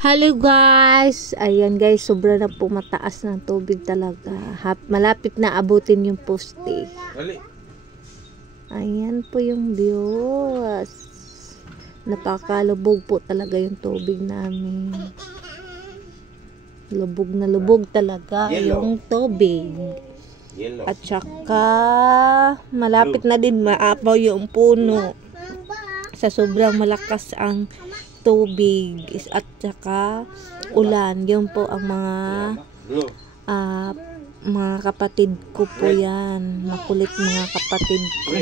Hello guys! Ayan guys, sobra na po mataas ng tubig talaga. Malapit na abutin yung poste. Ayan po yung views. Napakalubog po talaga yung tubig namin. Lubog na lubog talaga yung tubig. At saka malapit na din maapaw yung puno. Sa sobrang malakas ang tubig at saka ulan. Yun po ang mga kapatid ko po yan. Makulit mga kapatid ko.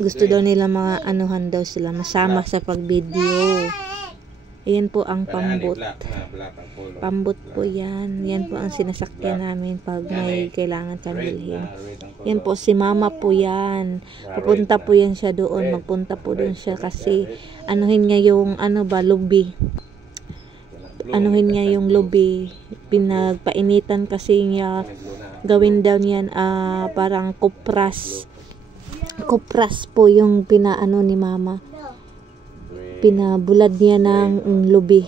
Gusto daw nila mga anuhan daw sila. Masama sa pag-video. Ayan po ang pambot. Pambot po yan. Yan po ang sinasakyan namin pag may kailangan kami bilhin. Yan po si mama po yan. Pupunta po yan siya doon. Magpunta po doon siya kasi anuhin niya yung lubi. Anuhin niya yung lubi. Pinagpainitan kasi niya. Gawin daw niyan parang kupras. Kupras po yung pinaano ni mama. Pinabulad niya ng lubi.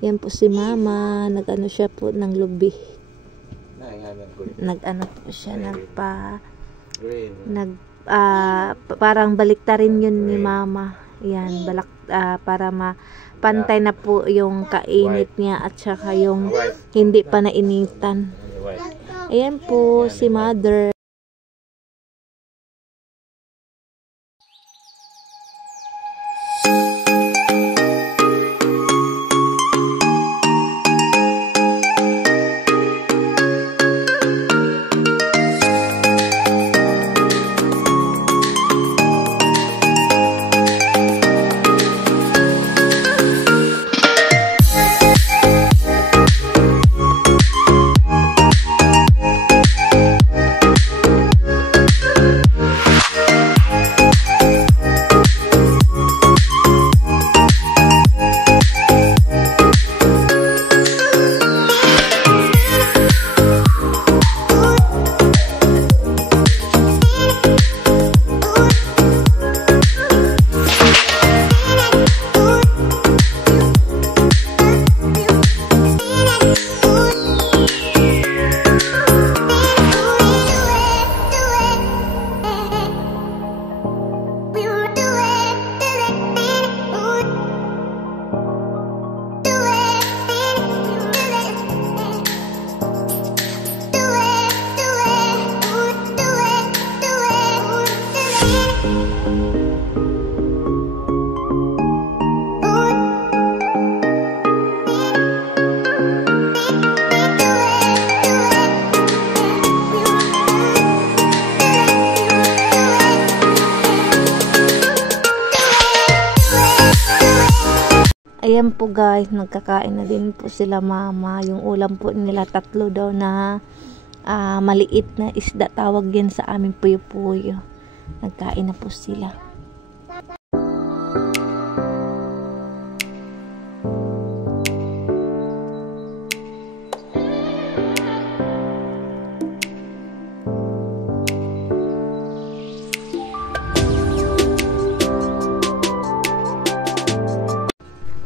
Yan po si mama. Nag-ano siya po ng lubi. Nag-ano po siya. Parang baliktarin yun ni mama. Yan. Para mapantay na po yung kainit niya at saka yung hindi pa nainitan. Ayan po si mother. Ayan po guys, nagkakain na din po sila mama. Yung ulam po nila 3 daw na maliit na isda. Tawag yan sa amin puyo-puyo. Nagkain na po sila.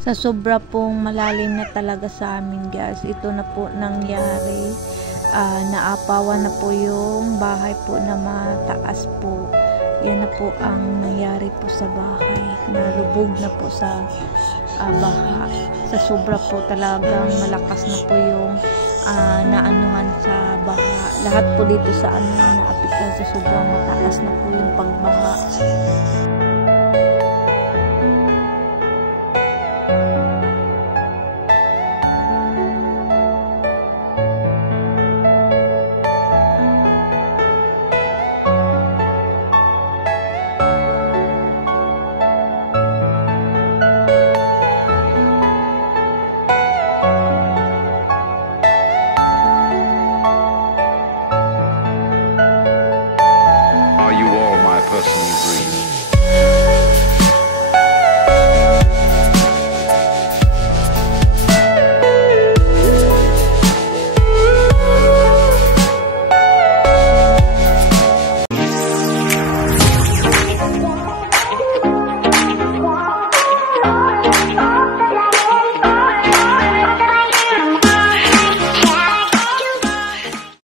Sa sobra pong malalim na talaga sa amin guys, ito na po nangyari. Naapawan na po yung bahay po na mataas po. Yan na po ang nangyari po sa bahay. Nalubog na po sa baha. Sa sobra po talagang malakas na po yung naanuhan sa baha. Lahat po dito sa amin naapektuhan sa sobrang mataas na po yung pagbaha.